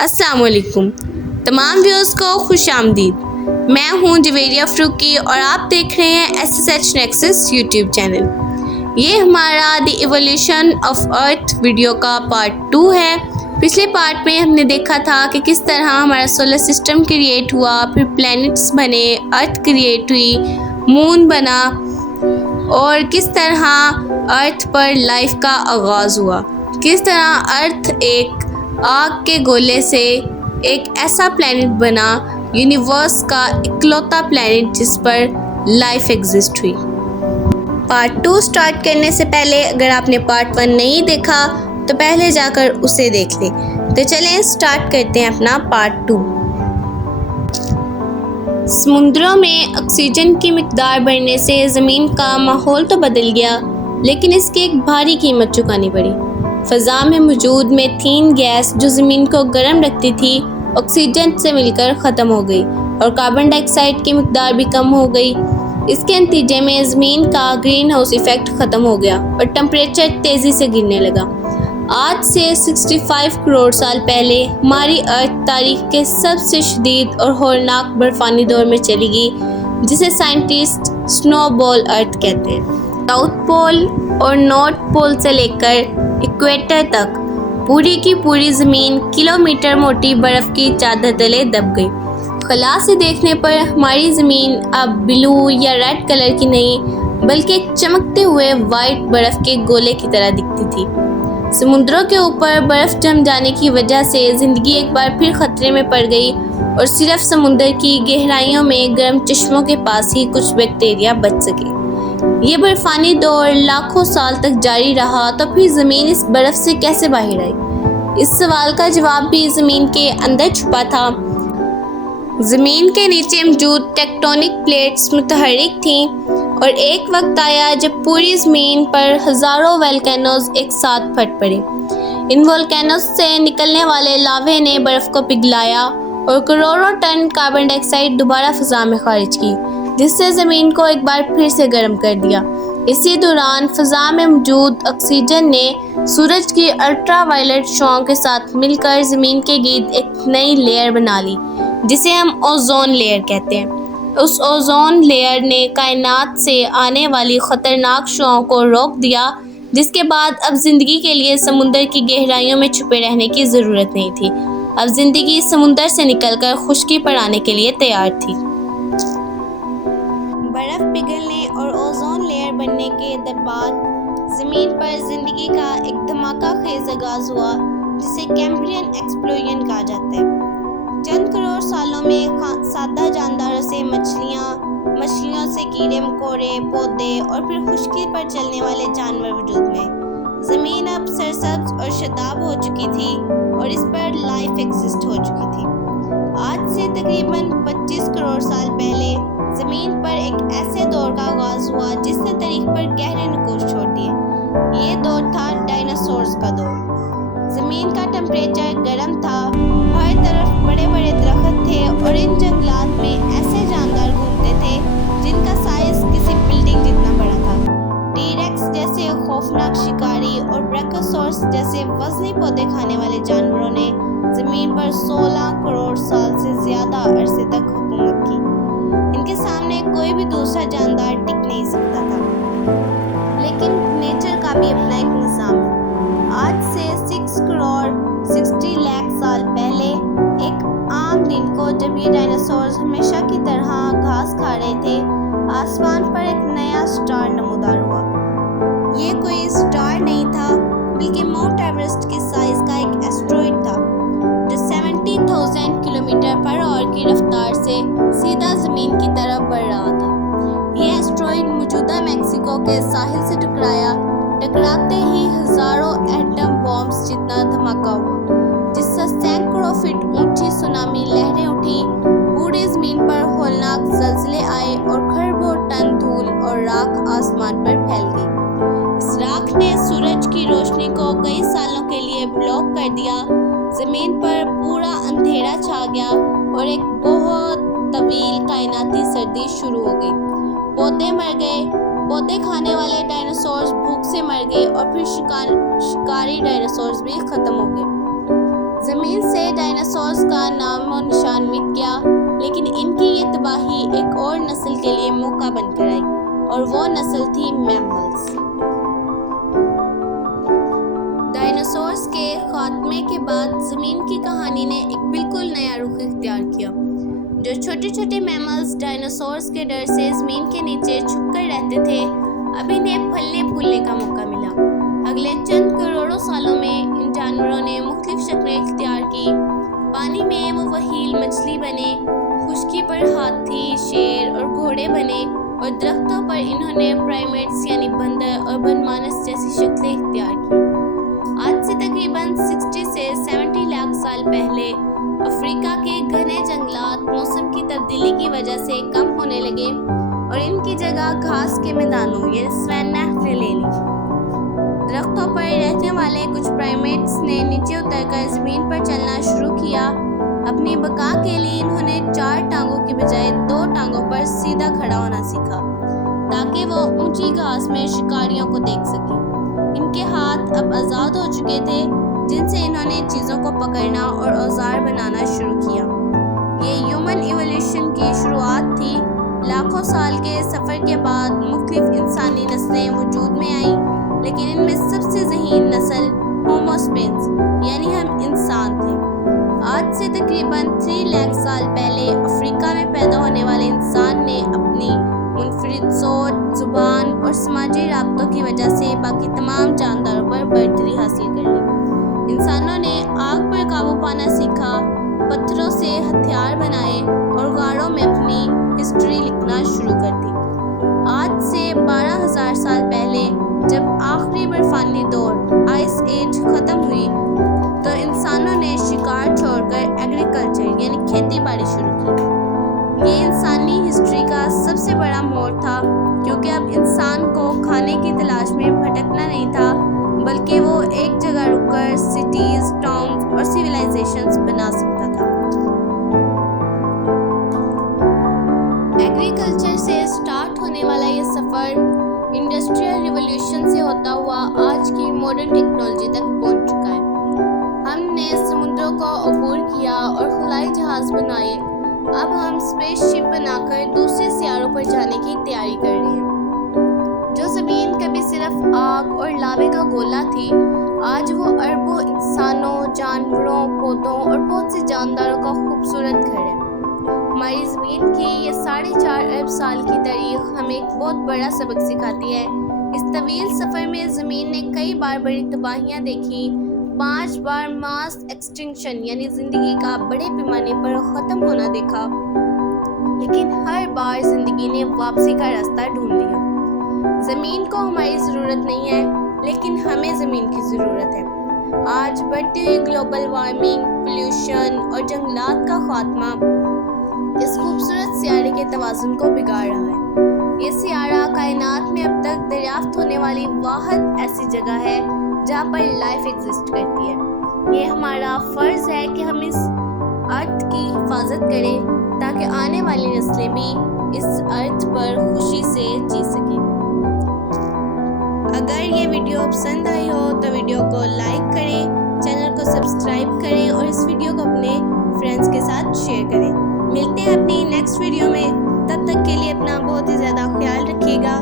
السلام علیکم تمام ویورز کو خوش آمدید۔ میں ہوں جویریہ فروقی اور آپ دیکھ رہے ہیں SSH نیکسس یوٹیوب چینل۔ یہ ہمارا the evolution of earth video کا پارٹ 2 ہے۔ پچھلے پارٹ میں ہم نے دیکھا تھا کہ کس طرح ہمارا سولر سسٹم کریٹ ہوا، پھر پلینٹس بنے، ارتھ کریٹ ہوئی، مون بنا اور کس طرح ارتھ پر لائف کا آغاز ہوا، کس طرح ارتھ ایک آگ کے گولے سے ایک ایسا پلینٹ بنا، یونیورس کا اکلوتا پلینٹ جس پر لائف ایگزسٹ ہوئی۔ پارٹ 2 سٹارٹ کرنے سے پہلے اگر آپ نے پارٹ 1 نہیں دیکھا تو پہلے جا کر اسے دیکھ لیں۔ تو چلیں سٹارٹ کرتے ہیں اپنا پارٹ 2۔ سمندروں میں آکسیجن کی مقدار بڑھنے سے زمین کا ماحول تو بدل گیا، لیکن اس کی ایک بھاری قیمت چکانی پڑی۔ فضا میں موجود میتھین گیس جو زمین کو گرم رکھتی تھی، آکسیجن سے مل کر ختم ہو گئی اور کاربن ڈائی آکسائڈ کی مقدار بھی کم ہو گئی۔ اس کے نتیجے میں زمین کا گرین ہاؤس ایفیکٹ ختم ہو گیا اور ٹمپریچر تیزی سے گرنے لگا۔ آج سے 65 کروڑ سال پہلے ہماری ارتھ تاریخ کے سب سے شدید اور ہولناک برفانی دور میں چلی گئی، جسے سائنٹسٹ سنو بال ارتھ کہتے ہیں۔ ساؤتھ پول اور نارتھ پول سے لے کر ایکویٹر تک پوری کی پوری زمین کلومیٹر موٹی برف کی چادر تلے دب گئی۔ خلا سے دیکھنے پر ہماری زمین اب بلو یا ریڈ کلر کی نہیں بلکہ ایک چمکتے ہوئے وائٹ برف کے گولے کی طرح دکھتی تھی۔ سمندروں کے اوپر برف جم جانے کی وجہ سے زندگی ایک بار پھر خطرے میں پڑ گئی اور صرف سمندر کی گہرائیوں میں گرم چشموں کے پاس ہی کچھ بیکٹیریا بچ سکے۔ یہ برفانی دور لاکھوں سال تک جاری رہا تو پھر زمین اس برف سے کیسے باہر آئی؟ اس سوال کا جواب بھی زمین کے اندر چھپا تھا۔ زمین کے نیچے موجود ٹیکٹونک پلیٹس متحرک تھیں اور ایک وقت آیا جب پوری زمین پر ہزاروں والکینوز ایک ساتھ پھٹ پڑے۔ ان والکینوز سے نکلنے والے لاوے نے برف کو پگھلایا اور کروڑوں ٹن کاربن ڈائی آکسائڈ دوبارہ فضا میں خارج کی، جس سے زمین کو ایک بار پھر سے گرم کر دیا۔ اسی دوران فضا میں موجود آکسیجن نے سورج کی الٹرا وائلٹ شعاؤں کے ساتھ مل کر زمین کے گرد ایک نئی لیئر بنا لی، جسے ہم اوزون لیئر کہتے ہیں۔ اس اوزون لیئر نے کائنات سے آنے والی خطرناک شعاؤں کو روک دیا، جس کے بعد اب زندگی کے لیے سمندر کی گہرائیوں میں چھپے رہنے کی ضرورت نہیں تھی۔ اب زندگی سمندر سے نکل کر خشکی پر آنے کے لیے تیار تھی۔ برف پگھلنے اور اوزون لیئر بننے کے بعد زمین پر زندگی کا ایک دھماکہ خیز آغاز ہوا، جسے کیمبرین ایکسپلوژن کہا جاتا ہے۔ چند کروڑ سالوں میں سادہ جانداروں سے مچھلیوں سے کیڑے مکوڑے، پودے اور پھر خشکی پر چلنے والے جانور وجود میں۔ زمین اب سرسبز اور شاداب ہو چکی تھی اور اس پر لائف ایگزسٹ ہو چکی تھی۔ آج سے تقریباً 25 کروڑ سال پہلے زمین پر ایک ایسے دور کا آغاز ہوا جس نے تاریخ پر گہرے نقوش چھوڑ دیے۔ یہ دور تھا ڈائناسورز کا دور۔ زمین کا ٹمپریچر گرم تھا، ہر طرف بڑے بڑے درخت تھے اور ان جنگلات میں ایسے جاندار گھومتے تھے جن کا سائز کسی بلڈنگ جتنا بڑا تھا۔ ٹی ریکس جیسے خوفناک شکاری اور بریکوسورس جیسے وزنی پودے کھانے والے جانوروں نے زمین پر 16 کروڑ سال سے زیادہ عرصے تک حکومت کی۔ ان کے سامنے کوئی بھی دوسرا جاندار ٹک نہیں سکتا تھا۔ لیکن نیچر کا بھی اپنا ایک نظام ہے۔ آج سے 6 کروڑ 60 لاکھ سال پہلے ایک عام دن کو جب یہ ڈائناسورز ہمیشہ کی طرح گھاس کھا رہے تھے، آسمان پر ایک نیا سٹار نمودار ہوا۔ یہ کوئی سٹار نہیں تھا بلکہ ماؤنٹ ایورسٹ کے سائز کا ایک ایسٹرائڈ تھا، جو 70,000 کلومیٹر پر آور کی رفتار سے سیدھا زمین کی طرف بڑھ رہا تھا۔ یہ ایسٹرائڈ موجودہ میکسیکو کے ساحل سے ٹکراتے ہی ہزاروں ایٹم بمز جتنا دھماکہ ہوا، جس سے سینکڑوں فٹ اونچی سونامی لہریں اٹھی، پوری زمین پر ہولناک زلزلے آئے اور کھربوں ٹن دھول اور راکھ آسمان پر پھیل گئی۔ اس راکھ نے سورج کی روشنی کو کئی سالوں کے لیے بلاک کر دیا، زمین پر پورا اندھیرا چھا گیا اور ایک بہت طویل کائناتی سردی شروع ہو گئی۔ پودے مر گئے، پودے کھانے والے ڈائناسورز بھوک سے مر گئے اور پھر شکاری ڈائناسورز بھی ختم ہو گئے۔ زمین سے ڈائناسورز کا نام و نشان مٹ گیا، لیکن ان کی یہ تباہی ایک اور نسل کے لیے موقع بن کر آئی، اور وہ نسل تھی میملز۔ ڈائناسورز کے خاتمے کے بعد زمین کی کہانی نے ایک بالکل نیا رخ اختیار کیا۔ جو چھوٹے چھوٹے میملز ڈائناسورز کے ڈر سے زمین کے نیچے چھپ کر رہتے تھے، اب انہیں پھلنے پھولنے کا موقع ملا۔ اگلے چند کروڑوں سالوں میں ان جانوروں نے مختلف شکلیں اختیار کی۔ پانی میں وہ وہیل مچھلی بنے، خشکی پر ہاتھی، شیر اور گھوڑے بنے، اور درختوں پر انہوں نے پرائمیٹس یعنی بندر اور بنمانس جیسی شکلیں اختیار کی۔ آج سے تقریباً 60 سے 70 لاکھ سال پہلے افریقہ کے گھنے جنگلات موسم کی تبدیلی کی وجہ سے کم ہونے لگے اور ان کی جگہ گھاس کے میدانوں یعنی سیوانہ نے لے لی۔ درختوں پر رہنے والے کچھ پرائمیٹس نے نیچے اتر کر زمین پر چلنا شروع کیا۔ اپنی بقا کے لیے انہوں نے 4 ٹانگوں کی بجائے 2 ٹانگوں پر سیدھا کھڑا ہونا سیکھا تاکہ وہ اونچی گھاس میں شکاریوں کو دیکھ سکیں۔ ان کے ہاتھ اب آزاد ہو چکے تھے، جن سے انہوں نے چیزوں کو پکڑنا اور اوزار بنانا شروع کیا۔ یہ ہیومن ایولیوشن کی شروعات تھی۔ لاکھوں سال کے سفر کے بعد مختلف انسانی نسلیں وجود میں آئیں، لیکن ان میں سب سے ذہین نسل ہومو سیپینز یعنی ہم انسان تھے۔ آج سے تقریباً 3 لاکھ سال پہلے افریقہ میں پیدا ہونے والے انسان نے اپنی منفرد سوچ، زبان اور سماجی رابطوں کی وجہ سے باقی تمام جانداروں پر برتری حاصل کر لی۔ انسانوں نے آگ پر قابو پانا سیکھا، پتھروں سے ہتھیار بنائے اور غاروں میں اپنی ہسٹری لکھنا شروع کر دی۔ آج سے 12,000 سال پہلے جب آخری برفانی دور آئس ایج ختم ہوئی تو انسانوں نے شکار چھوڑ کر ایگریکلچر یعنی کھیتی باڑی شروع کی۔ یہ انسانی ہسٹری کا سب سے بڑا موڑ تھا، کیونکہ اب انسان کو کھانے کی تلاش میں بھٹکنا نہیں تھا، بلکہ وہ ایک جگہ رک کر سٹیز، ٹاؤنز اور سیویلائزیشنز بنا سکتا تھا۔ ایگریکلچر سے سٹارٹ ہونے والا یہ سفر انڈسٹریل ریولوشن سے ہوتا ہوا آج کی ماڈرن ٹیکنالوجی تک پہنچ چکا ہے۔ ہم نے سمندروں کو عبور کیا اور خلائی جہاز بنائے۔ اب ہم اسپیس شپ بنا کر دوسرے سیاروں پر جانے کی تیاری کر رہے ہیں۔ جو زمین کبھی صرف آگ اور لاوے کا گولا تھی، آج وہ اربوں انسانوں، جانوروں، پودوں اور بہت سے جانداروں کا خوبصورت گھر ہے۔ ہماری زمین کی یہ 4.5 ارب سال کی تاریخ ہمیں ایک بہت بڑا سبق سکھاتی ہے۔ اس طویل سفر میں زمین نے کئی بار بڑی تباہیاں دیکھی، 5 بار ماس ایکسٹنکشن یعنی زندگی کا بڑے پیمانے پر ختم ہونا دیکھا، لیکن ہر بار زندگی نے واپسی کا راستہ ڈھونڈ لیا۔ زمین کو ہماری ضرورت نہیں ہے، لیکن ہمیں زمین کی ضرورت ہے۔ آج بڑھتی ہوئی گلوبل وارمنگ، پولیوشن اور جنگلات کا خاتمہ اس خوبصورت سیارے کے توازن کو بگاڑ رہا ہے۔ یہ سیارہ کائنات میں اب تک دریافت ہونے والی واحد ایسی جگہ ہے جہاں پر لائف ایگزسٹ کرتی ہے۔ یہ ہمارا فرض ہے کہ ہم اس ارتھ کی حفاظت کریں تاکہ آنے والی نسلیں بھی اس ارتھ پر خوشی سے جی سکیں۔ اگر یہ ویڈیو پسند آئی ہو تو ویڈیو کو لائک کریں، چینل کو سبسکرائب کریں اور اس ویڈیو کو اپنے فرینڈز کے ساتھ شیئر کریں۔ ملتے ہیں اپنی نیکسٹ ویڈیو میں، تب تک کے لیے اپنا بہت ہی زیادہ خیال رکھیے گا۔